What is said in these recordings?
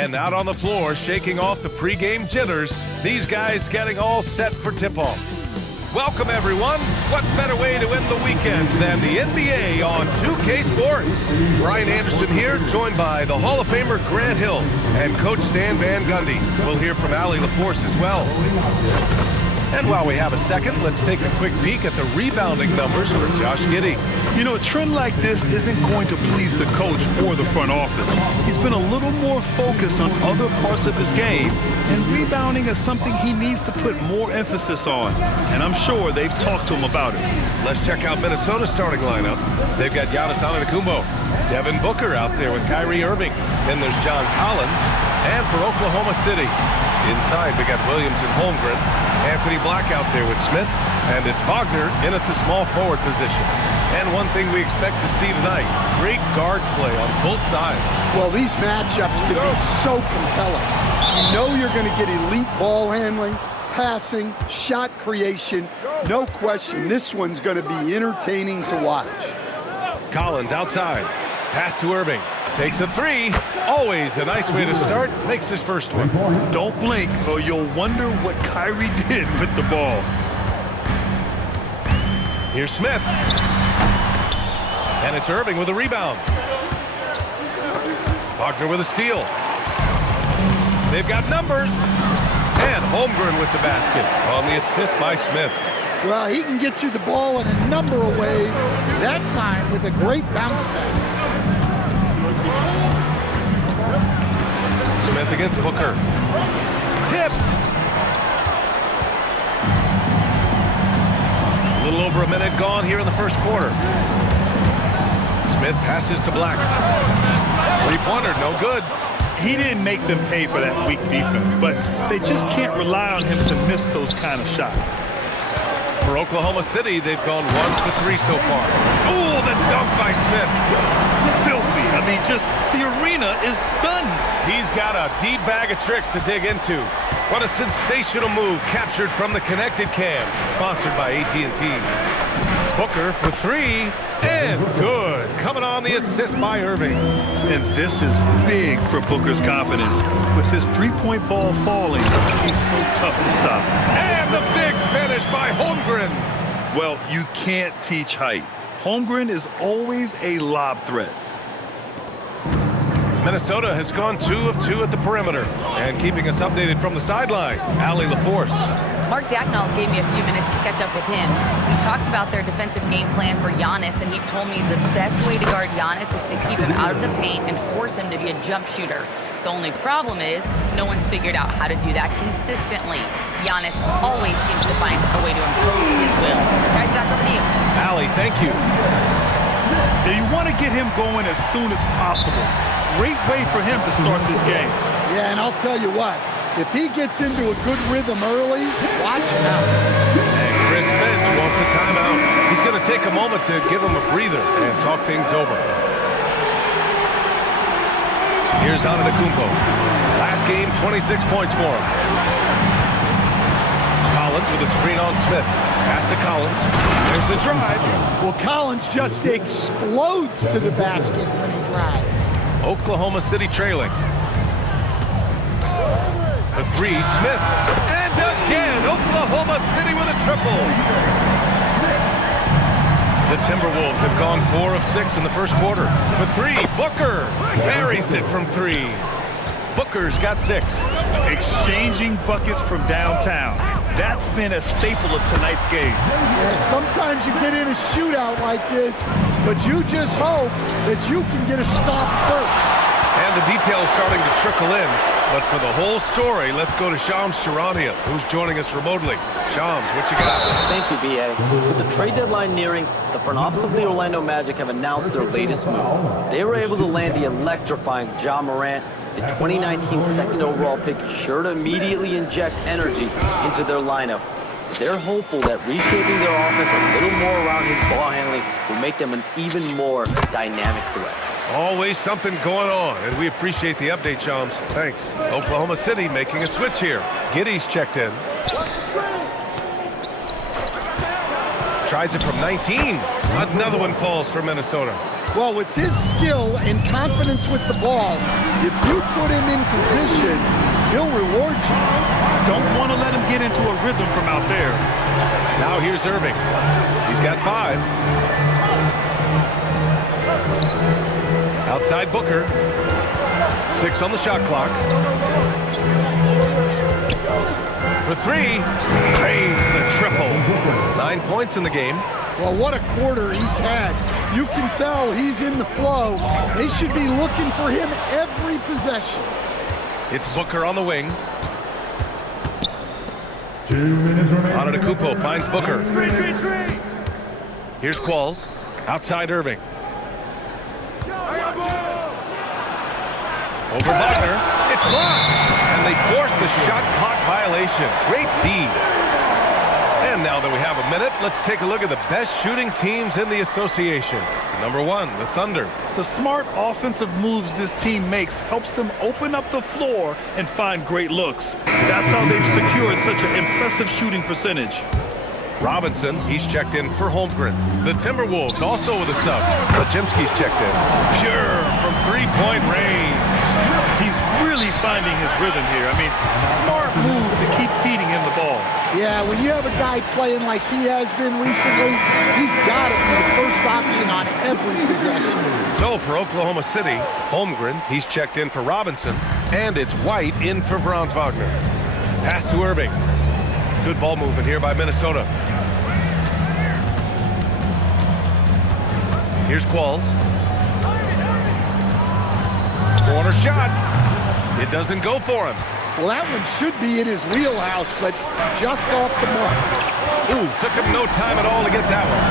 And out on the floor, shaking off the pregame jitters, these guys getting all set for tip-off. Welcome, everyone. What better way to end the weekend than the NBA on 2K Sports? Brian Anderson here, joined by the Hall of Famer Grant Hill and Coach Stan Van Gundy. We'll hear from Allie LaForce as well. And while we have a second, let's take a quick peek at the rebounding numbers for Josh Giddey. You know, a trend like this isn't going to please the coach or the front office. He's been a little more focused on other parts of his game, and rebounding is something he needs to put more emphasis on. And I'm sure they've talked to him about it. Let's check out Minnesota's starting lineup. They've got Giannis Antetokounmpo, Devin Booker out there with Kyrie Irving. Then there's John Collins. And for Oklahoma City, inside we got Williams and Holmgren. Anthony Black out there with Smith. And it's Wagner in at the small forward position. And one thing we expect to see tonight, great guard play on both sides. Well, these matchups can be so compelling. You know you're going to get elite ball handling, passing, shot creation. No question, this one's going to be entertaining to watch. Collins outside. Pass to Irving. Takes a three. Always a nice way to start. Makes his first one. Don't blink or you'll wonder what Kyrie did with the ball. Here's Smith. And it's Irving with a rebound. Wagner with a steal. They've got numbers. And Holmgren with the basket on the assist by Smith. Well, he can get you the ball in a number of ways. That time with a great bounce pass. Smith against Booker. Tipped. A little over a minute gone here in the first quarter. Smith passes to Black. Three-pointer, no good. He didn't make them pay for that weak defense, but they just can't rely on him to miss those kind of shots. For Oklahoma City, they've gone 1 for 3 so far. Oh, the dunk by Smith. Filthy. I mean, just the arena is stunned. He's got a deep bag of tricks to dig into. What a sensational move captured from the connected cam, sponsored by AT&T. Booker for three, and good. Coming on the assist by Irving. And this is big for Booker's confidence. With his three-point ball falling, he's so tough to stop. And the big finish by Holmgren. Well, you can't teach height. Holmgren is always a lob threat. Minnesota has gone 2 of 2 at the perimeter. And keeping us updated from the sideline, Allie LaForce. Mark Dagnall gave me a few minutes to catch up with him. We talked about their defensive game plan for Giannis, and he told me the best way to guard Giannis is to keep him out of the paint and force him to be a jump shooter. The only problem is no one's figured out how to do that consistently. Giannis always seems to find a way to impose his will. Guys, back over to you. Allie, thank you. Yeah, you want to get him going as soon as possible. Great way for him to start this game. Yeah, and I'll tell you what, if he gets into a good rhythm early, watch him out. And Chris Finch wants a timeout. He's going to take a moment to give him a breather and talk things over. Here's Antetokounmpo. Last game, 26 points for him. Collins with a screen on Smith. Pass to Collins. There's the drive. Well, Collins just explodes to the basket when he drives. Oklahoma City trailing. For three, Smith. And again, Oklahoma City with a triple. The Timberwolves have gone 4 of 6 in the first quarter. For three, Booker buries it from three. Booker's got 6. Exchanging buckets from downtown. That's been a staple of tonight's game. Yeah, sometimes you get in a shootout like this, but you just hope that you can get a stop first. And the details starting to trickle in. But for the whole story, let's go to Shams Charania, who's joining us remotely. Shams, what you got? Thank you, B.A. With the trade deadline nearing, the front office of the Orlando Magic have announced their latest move. They were able to land the electrifying Ja Morant, the 2019 second overall pick, sure to immediately inject energy into their lineup. They're hopeful that reshaping their offense a little more around his ball handling will make them an even more dynamic threat. Always something going on, and we appreciate the update, Shams. Thanks. Oklahoma City making a switch here. Giddey's checked in. Watch the screen. Tries it from 19. Another one falls for Minnesota. Well, with his skill and confidence with the ball, if you put him in position, he'll reward you. Don't want to let him get into a rhythm from out there. Now here's Irving. He's got 5. Outside Booker. 6 on the shot clock. For 3. Drains the triple. 9 points in the game. Well, what a quarter he's had. You can tell he's in the flow. They should be looking for him every possession. It's Booker on the wing. 2 minutes remaining. Antetokounmpo finds Booker. Here's Qualls. Outside Irving. Over Wagner. It's blocked. And they force the shot clock violation. Great D. And now that we have a minute, let's take a look at the best shooting teams in the association. Number 1, the Thunder. The smart offensive moves this team makes helps them open up the floor and find great looks. That's how they've secured such an impressive shooting percentage. Robinson, he's checked in for Holmgren. The Timberwolves also with a sub. Lajimski's checked in. Pure from three-point range. He's really finding his rhythm here. I mean, smart move to keep feeding him the ball. Yeah, when you have a guy playing like he has been recently, he's got to be the first option on every possession. So for Oklahoma City, Holmgren, he's checked in for Robinson, and it's White in for Franz Wagner. Pass to Irving. Good ball movement here by Minnesota. Here's Qualls. Corner shot. It doesn't go for him. Well, that one should be in his wheelhouse, but just off the mark. Ooh, took him no time at all to get that one.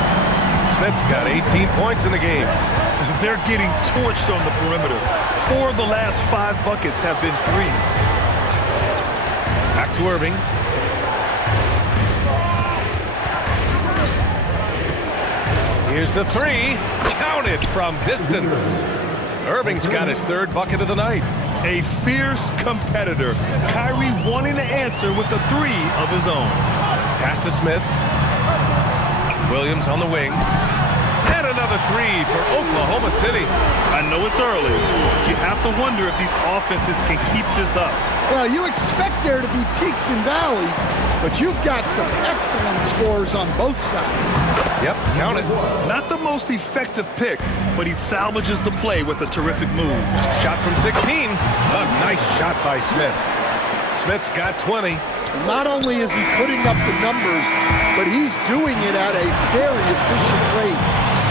Smith's got 18 points in the game. They're getting torched on the perimeter. 4 of the last 5 buckets have been threes. Back to Irving. Here's the 3. Counted from distance. Irving's got his 3rd bucket of the night. A fierce competitor. Kyrie wanting to answer with a 3 of his own. Pass to Smith. Williams on the wing. And another 3 for Oklahoma City. I know it's early, but you have to wonder if these offenses can keep this up. Well, you expect there to be peaks and valleys, but you've got some excellent scores on both sides. Yep, count it. Not the most effective pick, but he salvages the play with a terrific move. Shot from 16. A nice shot by Smith. Smith's got 20. Not only is he putting up the numbers, but he's doing it at a very efficient rate.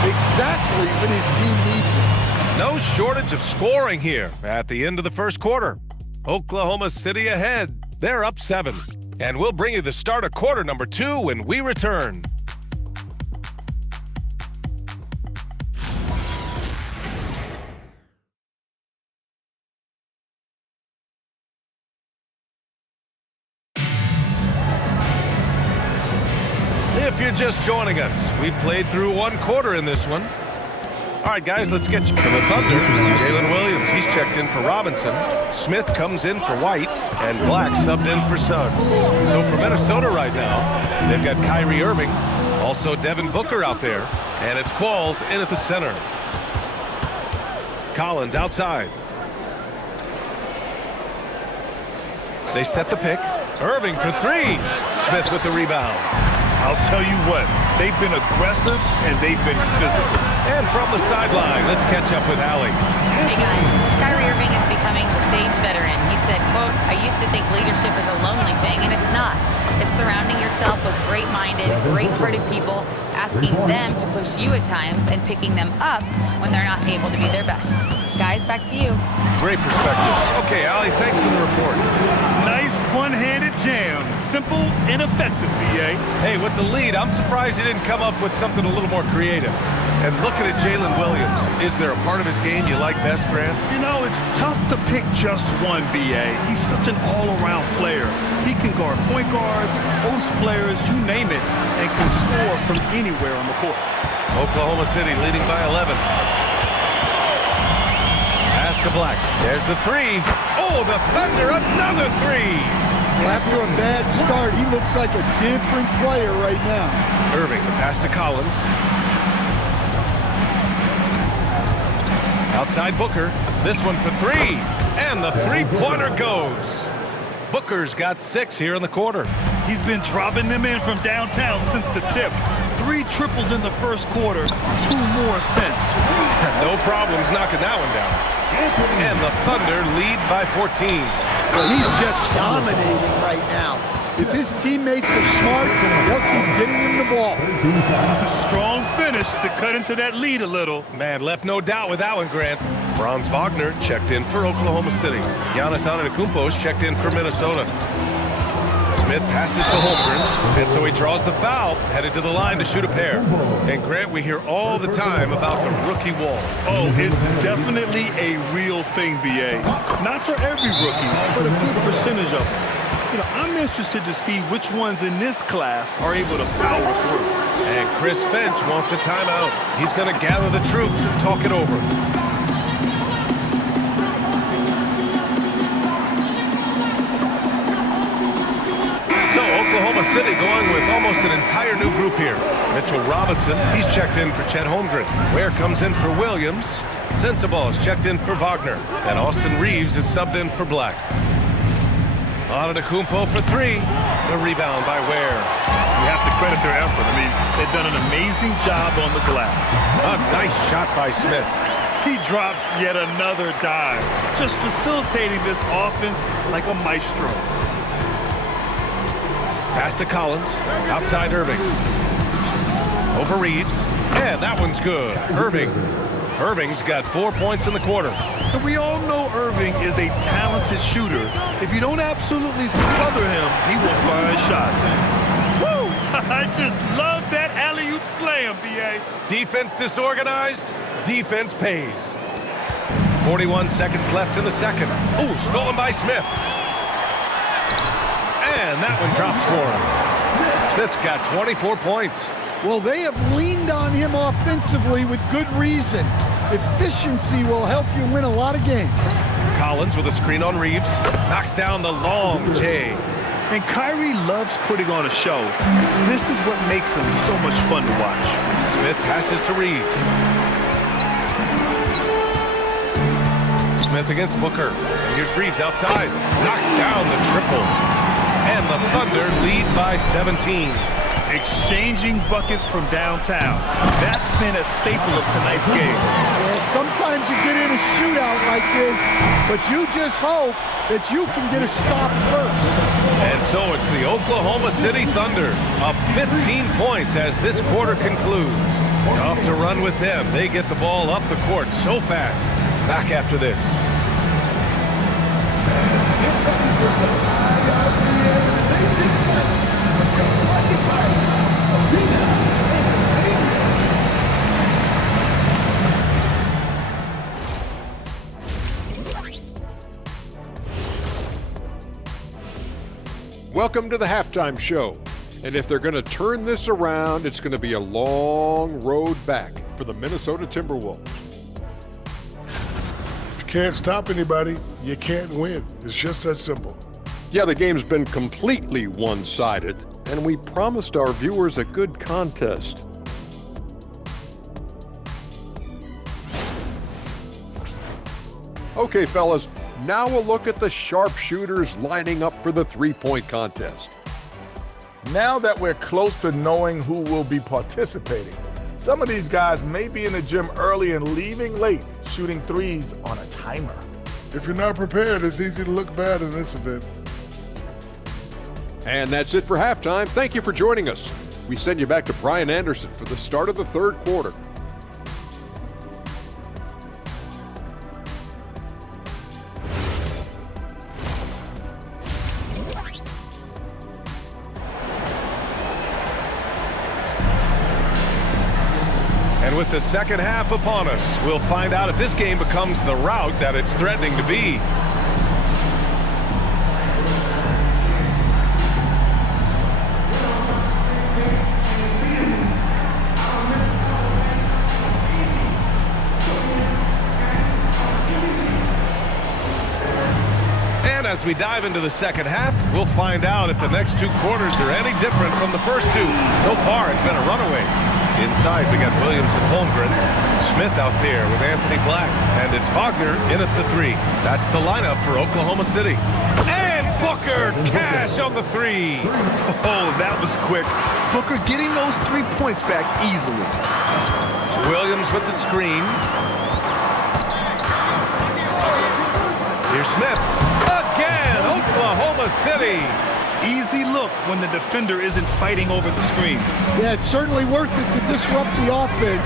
Exactly when his team needs it. No shortage of scoring here at the end of the first quarter. Oklahoma City ahead. They're up 7. And we'll bring you the start of quarter number 2 when we return. If you're just joining us, we played through 1 quarter in this one. All right, guys, let's get you to the Thunder. Jalen Williams, he's checked in for Robinson. Smith comes in for White, and Black subbed in for Suggs. So for Minnesota right now, they've got Kyrie Irving, also Devin Booker out there, and it's Qualls in at the center. Collins outside. They set the pick. Irving for 3. Smith with the rebound. I'll tell you what, they've been aggressive and they've been physical. And from the sideline, let's catch up with Allie. Hey guys, Kyrie Irving is becoming the sage veteran. He said, quote, "I used to think leadership is a lonely thing, and it's not. It's surrounding yourself with great-minded, great-hearted people, asking them to push you at times and picking them up when they're not able to be their best." Guys, back to you. Great perspective. Okay, Allie, thanks for the report. Nice one-handed jam. Simple and effective, B.A. Hey, with the lead, I'm surprised he didn't come up with something a little more creative. And looking at Jalen Williams, is there a part of his game you like best, Grant? You know, it's tough to pick just one, B.A. He's such an all-around player. He can guard point guards, post players, you name it, and can score from anywhere on the court. Oklahoma City leading by 11. Pass to Black. There's the 3. Oh, the Thunder, another 3. Well, after a bad start, he looks like a different player right now. Irving, the pass to Collins. Outside Booker. This one for three. And the three-pointer goes. Booker's got 6 here in the quarter. He's been dropping them in from downtown since the tip. 3 triples in the first quarter, 2 more since. No problems knocking that one down. And the Thunder lead by 14. Well, he's just dominating right now. If his teammates are smart, they'll keep getting him the ball. Strong finish to cut into that lead a little. Man, left no doubt with that one, Grant. Franz Wagner checked in for Oklahoma City. Giannis Antetokounmpo's checked in for Minnesota. Smith passes to Holmgren, and so he draws the foul, headed to the line to shoot a pair. And Grant, we hear all the time about the rookie wall. Oh, it's definitely a real thing, BA. Not for every rookie, but a good percentage of them. You know, I'm interested to see which ones in this class are able to power through. And Chris Finch wants a timeout. He's going to gather the troops and talk it over. So Oklahoma City going with almost an entire new group here. Mitchell Robinson, he's checked in for Chet Holmgren. Ware comes in for Williams. Sensabaugh is checked in for Wagner. And Austin Reeves is subbed in for Black. Antetokounmpo for 3. The rebound by Ware. You have to credit their effort. I mean, they've done an amazing job on the glass. A nice shot by Smith. He drops yet another dime, just facilitating this offense like a maestro. Pass to Collins. Outside Irving. Over Reeves. And that one's good. Irving's got 4 points in the quarter. And we all know Irving is a talented shooter. If you don't absolutely smother him, he will find shots. Woo! I just love that alley-oop slam, B.A. Defense disorganized, defense pays. 41 seconds left in the second. Ooh, stolen by Smith. And that one drops for him. Smith's got 24 points. Well, they have leaned on him offensively with good reason. Efficiency will help you win a lot of games. Collins with a screen on Reeves. Knocks down the long J. And Kyrie loves putting on a show. This is what makes him so much fun to watch. Smith passes to Reeves. Smith against Booker. And here's Reeves outside. Knocks down the triple. And the Thunder lead by 17. Exchanging buckets from downtown. That's been a staple of tonight's game. Yeah, sometimes you get in a shootout like this, but you just hope that you can get a stop first. And so it's the Oklahoma City Thunder up 15 points as this quarter concludes. Tough to run with them. They get the ball up the court so fast. Back after this. Welcome to the halftime show. And if they're going to turn this around, it's going to be a long road back for the Minnesota Timberwolves. If you can't stop anybody, you can't win. It's just that simple. Yeah, the game's been completely one-sided, and we promised our viewers a good contest. Okay, fellas, now we'll look at the sharpshooters lining up for the three-point contest. Now that we're close to knowing who will be participating, some of these guys may be in the gym early and leaving late, shooting threes on a timer. If you're not prepared, it's easy to look bad in this event. And that's it for halftime. Thank you for joining us. We send you back to Brian Anderson for the start of the third quarter. And with the second half upon us, we'll find out if this game becomes the rout that it's threatening to be. And as we dive into the second half, we'll find out if the next two quarters are any different from the first two. So far, it's been a runaway. Inside, we got Williams and Holmgren. Smith out there with Anthony Black. And it's Wagner in at the 3. That's the lineup for Oklahoma City. And Booker, cash on the 3. Oh, that was quick. Booker getting those 3 points back easily. Williams with the screen. Here's Smith. Again, Oklahoma City. Easy look when the defender isn't fighting over the screen. Yeah, it's certainly worth it to disrupt the offense.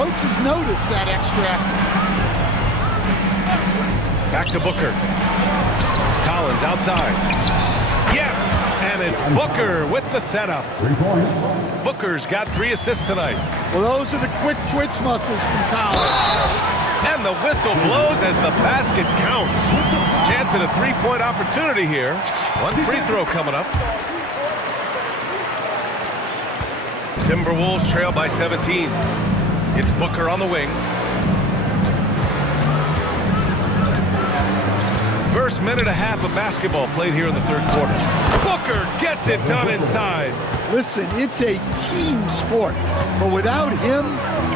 Coaches notice that extra effort. Back to Booker. Collins outside. Yes, and it's Booker with the setup. 3 points. Booker's got 3 assists tonight. Well, those are the quick twitch muscles from Collins. And the whistle blows as the basket counts. Chance at a 3-point opportunity here. 1 free throw coming up. Timberwolves trail by 17. It's Booker on the wing. First minute and a half of basketball played here in the 3rd quarter. Booker gets it done inside. Listen, it's a team sport, but without him,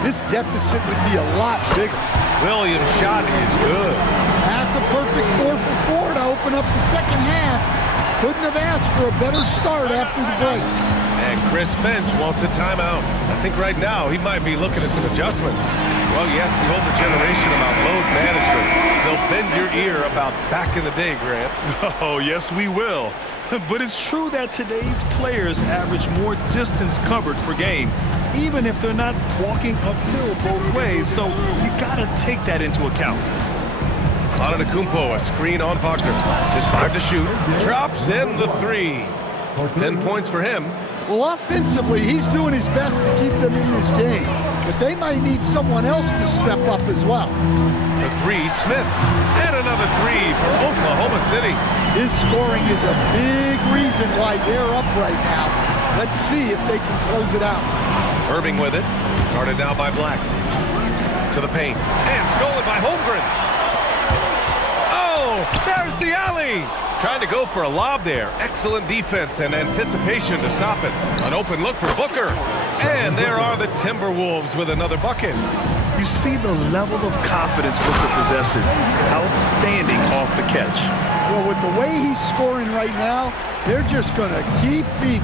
this deficit would be a lot bigger. Williams' shot is good. That's a perfect 4 for 4 to open up the second half. Couldn't have asked for a better start after the break. And Chris Finch wants a timeout. I think right now he might be looking at some adjustments. Well, you ask the older generation about load management. They'll bend your ear about back in the day, Grant. Oh, yes, we will. But it's true that today's players average more distance covered per game, even if they're not walking uphill both ways, so you gotta take that into account. Antetokounmpo, a screen on Wagner. Just 5 to shoot. Drops in the 3. 10 points for him. Well, offensively, he's doing his best to keep them in this game, but they might need someone else to step up as well. The 3, Smith. And another 3 for Oklahoma City. His scoring is a big reason why they're up right now. Let's see if they can close it out. Irving with it. Guarded now by Black. To the paint. And stolen by Holmgren. Oh, there's the alley. Trying to go for a lob there. Excellent defense and anticipation to stop it. An open look for Booker. And there are the Timberwolves with another bucket. You see the level of confidence Booker possesses. Outstanding off the catch. Well, with the way he's scoring right now, they're just going to keep feeding.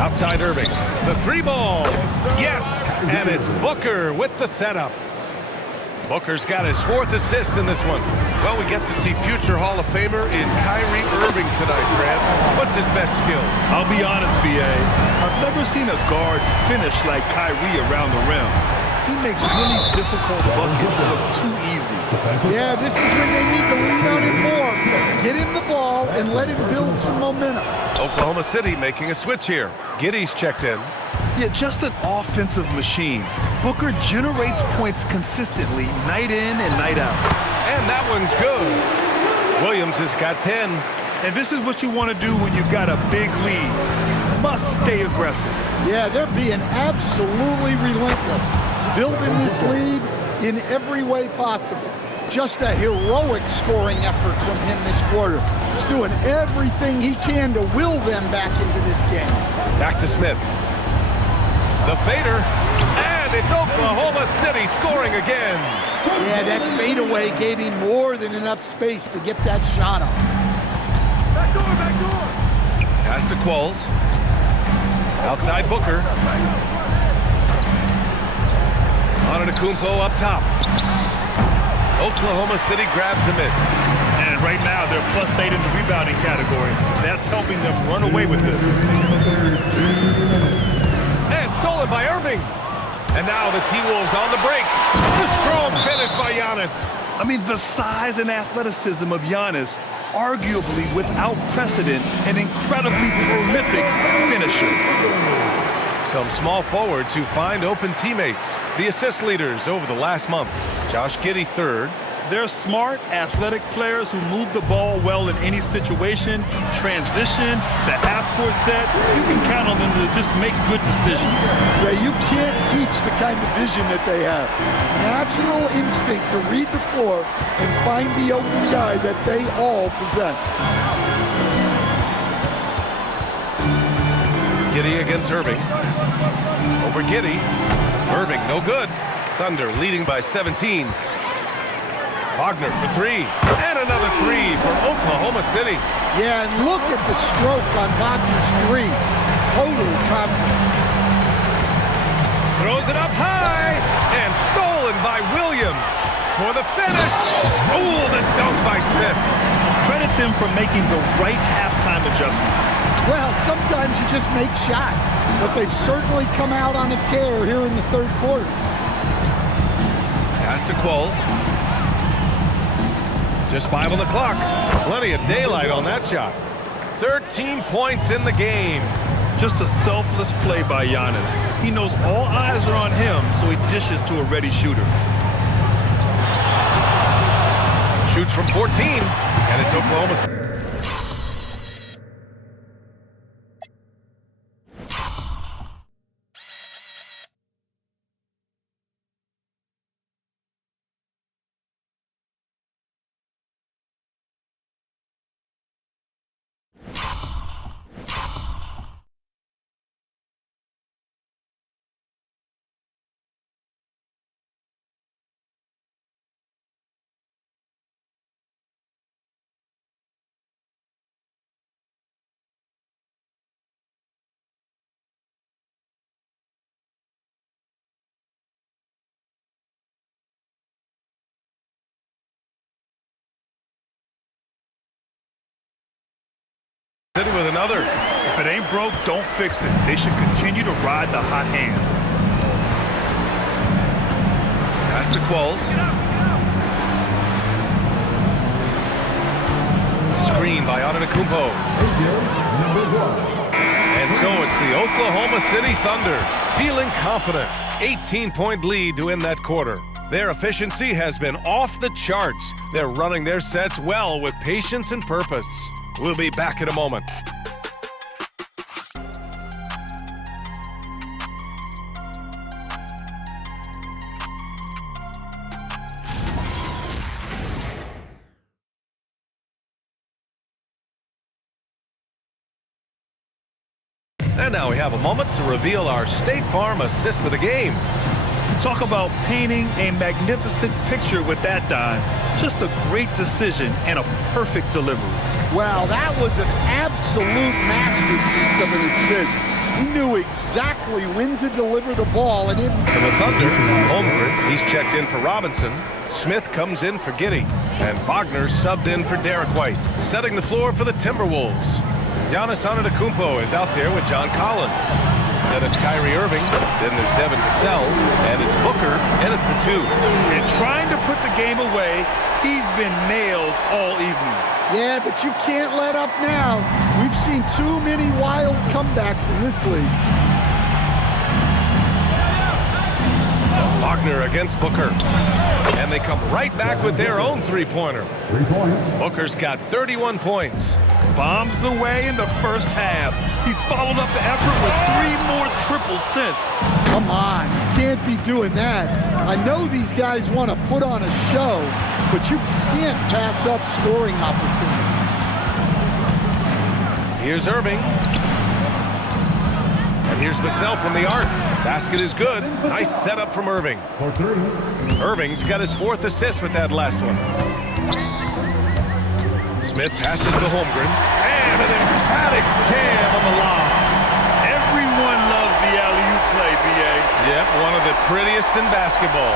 Outside Irving. The 3 ball. Yes, and it's Booker with the setup. Booker's got his 4th assist in this one. Well, we get to see future Hall of Famer in Kyrie Irving tonight, Grant. What's his best skill? I'll be honest, B.A. I've never seen a guard finish like Kyrie around the rim. He makes really difficult buckets look too easy. Yeah, this is when they need to lean on him more. Get him the ball and let him build some momentum. Oklahoma City making a switch here. Giddey's checked in. Yeah, just an offensive machine. Booker generates points consistently, night in and night out. And that one's good. Williams has got 10. And this is what you want to do when you've got a big lead. Must stay aggressive. Yeah, they're being absolutely relentless. Building this lead in every way possible. Just a heroic scoring effort from him this quarter. He's doing everything he can to will them back into this game. Back to Smith. The fader, and it's Oklahoma City scoring again. Yeah, that fadeaway gave him more than enough space to get that shot off. Back door. Pass to Qualls. Outside Booker. Antetokounmpo up top. Oklahoma City grabs the miss. And right now, they're +8 in the rebounding category. That's helping them run away with this. And stolen by Irving. And now the T-Wolves on the break. The strong finish by Giannis. I mean, the size and athleticism of Giannis, arguably without precedent, an incredibly prolific finisher. Some small forwards who find open teammates. The assist leaders over the last month. Josh Giddey 3rd. They're smart, athletic players who move the ball well in any situation. Transition, the half-court set, you can count on them to just make good decisions. Yeah, you can't teach the kind of vision that they have. Natural instinct to read the floor and find the open guy that they all possess. Giddey against Irving. Over Giddey. Irving, no good. Thunder leading by 17. Wagner for three. And another three for Oklahoma City. Yeah, and look at the stroke on Wagner's three. Total confidence. Throws it up high. And stolen by Williams. For the finish. Oh, the dunk by Smith. Credit them for making the right halftime adjustments. Well, sometimes you just make shots, but they've certainly come out on a tear here in the third quarter. Pass to Qualls. Just 5 on the clock. Plenty of daylight on that shot. 13 points in the game. Just a selfless play by Giannis. He knows all eyes are on him, so he dishes to a ready shooter. Shoots from 14, and it's Oklahoma City. City with another. If it ain't broke, don't fix it. They should continue to ride the hot hand. Pass to Qualls. Screen by Antetokounmpo. And so it's the Oklahoma City Thunder feeling confident. 18-point lead to win that quarter. Their efficiency has been off the charts. They're running their sets well with patience and purpose. We'll be back in a moment. And now we have a moment to reveal our State Farm assist of the game. Talk about painting a magnificent picture with that dive. Just a great decision and a perfect delivery. Wow, that was an absolute masterpiece of an assist. He knew exactly when to deliver the ball and For the Thunder, Holmgren, he's checked in for Robinson. Smith comes in for Giddey. And Wagner subbed in for Derek White, setting the floor for the Timberwolves. Giannis Antetokounmpo is out there with John Collins. Then it's Kyrie Irving, then there's Devin Vassell, and it's Booker in at the 2. And trying to put the game away, he's been nails all evening. Yeah, but you can't let up now. We've seen too many wild comebacks in this league. Wagner against Booker. And they come right back with their own three-pointer. 3 points. Booker's got 31 points. Bombs away in the first half. He's followed up the effort with 3 more triples since. Come on, you can't be doing that. I know these guys want to put on a show, but you can't pass up scoring opportunities. Here's Irving. And here's Vassell from the arc. Basket is good. Nice setup from Irving. For 3. Irving's got his 4th assist with that last one. Smith passes to Holmgren. And an emphatic jam on the lob. Everyone loves the alley-oop play, B.A. Yep, one of the prettiest in basketball.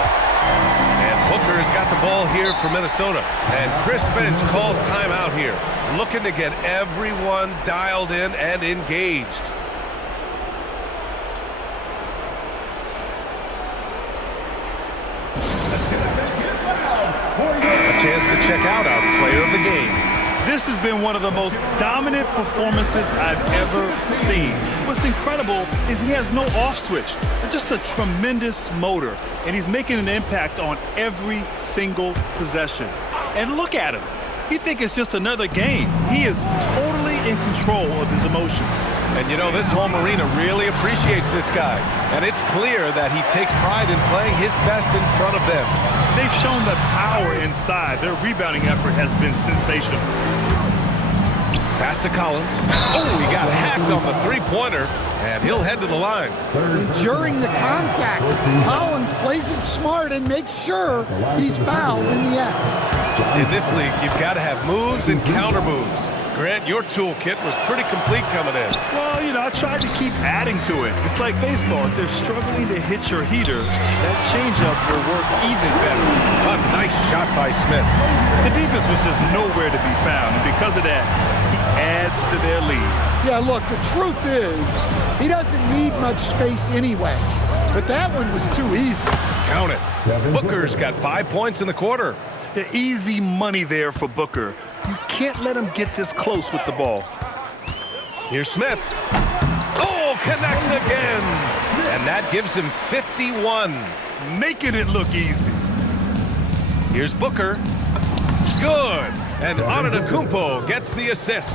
And Booker's got the ball here for Minnesota. And Chris Finch calls timeout here, looking to get everyone dialed in and engaged. A chance to check out our player of the game. This has been one of the most dominant performances I've ever seen. What's incredible is he has no off switch, just a tremendous motor, and he's making an impact on every single possession. And look at him. You think it's just another game. He is totally in control of his emotions. And you know, this home arena really appreciates this guy. And it's clear that he takes pride in playing his best in front of them. They've shown the power inside. Their rebounding effort has been sensational. Pass to Collins. Oh, he got hacked on the three-pointer, and he'll head to the line. During the contact, Collins plays it smart and makes sure he's fouled in the act. In this league, you've got to have moves and counter moves. Grant, your toolkit was pretty complete coming in. Well, I tried to keep adding to it. It's like baseball. If they're struggling to hit your heater, that changeup will work even better. A nice shot by Smith. The defense was just nowhere to be found, and because of that, he adds to their lead. Yeah, look, the truth is, he doesn't need much space anyway. But that one was too easy. Count it. Booker's got 5 points in the quarter. The easy money there for Booker. You can't let him get this close with the ball. Here's Smith. Oh, connects again. And that gives him 51. Making it look easy. Here's Booker. Good. And Antetokounmpo gets the assist.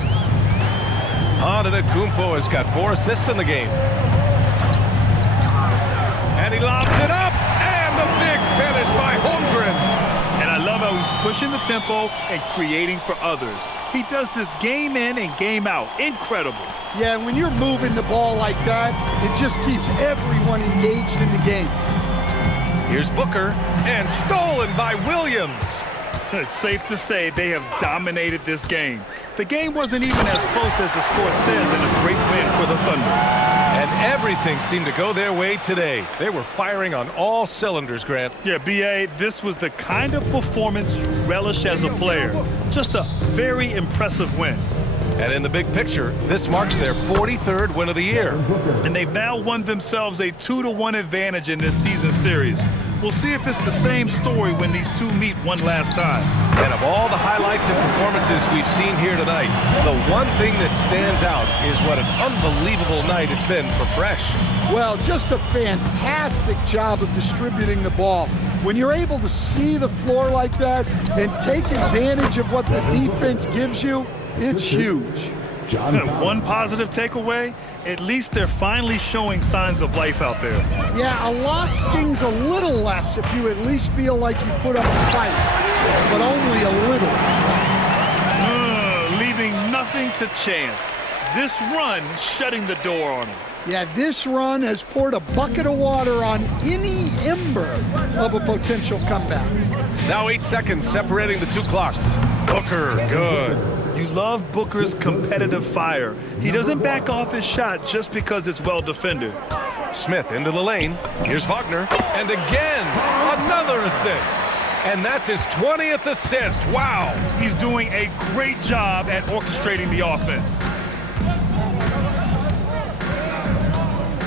Antetokounmpo has got 4 assists in the game. And he lobs it up. And the big finish by Holmgren. And I love how he's pushing the tempo and creating for others. He does this game in and game out. Incredible. Yeah, when you're moving the ball like that, it just keeps everyone engaged in the game. Here's Booker, and stolen by Williams. It's safe to say they have dominated this game. The game wasn't even as close as the score says, and a great win for the Thunder. And everything seemed to go their way today. They were firing on all cylinders, Grant. Yeah, B.A., this was the kind of performance you relish as a player. Just a very impressive win. And in the big picture, this marks their 43rd win of the year. And they've now won themselves a 2-1 advantage in this season series. We'll see if it's the same story when these two meet one last time. And of all the highlights and performances we've seen here tonight, the one thing that stands out is what an unbelievable night it's been for Fresh. Well, just a fantastic job of distributing the ball. When you're able to see the floor like that and take advantage of what the defense gives you, it's huge. One positive takeaway, at least they're finally showing signs of life out there. Yeah, a loss stings a little less if you at least feel like you put up a fight, but only a little. Leaving nothing to chance. This run shutting the door on them. Yeah, this run has poured a bucket of water on any ember of a potential comeback. Now 8 seconds separating the two clocks. Booker, good. You love Booker's competitive fire. He doesn't back off his shot just because it's well defended. Smith into the lane. Here's Wagner. And again, another assist. And that's his 20th assist. Wow. He's doing a great job at orchestrating the offense.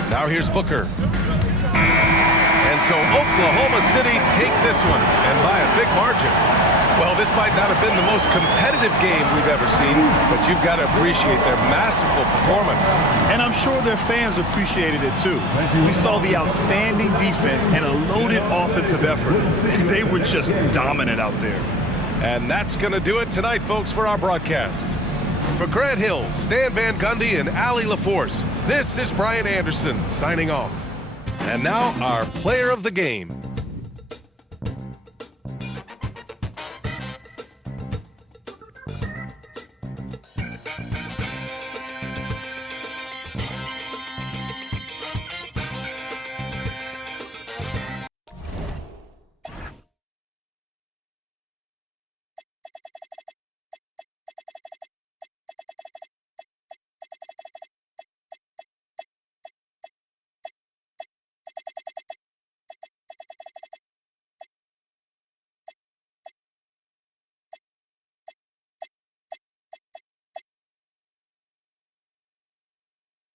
Now here's Booker. And so Oklahoma City takes this one, and by a big margin. Well, this might not have been the most competitive game we've ever seen, but you've got to appreciate their masterful performance. And I'm sure their fans appreciated it too. We saw the outstanding defense and a loaded offensive effort. They were just dominant out there. And that's going to do it tonight, folks, for our broadcast. For Grant Hill, Stan Van Gundy, and Allie LaForce, this is Brian Anderson signing off. And now, our player of the game.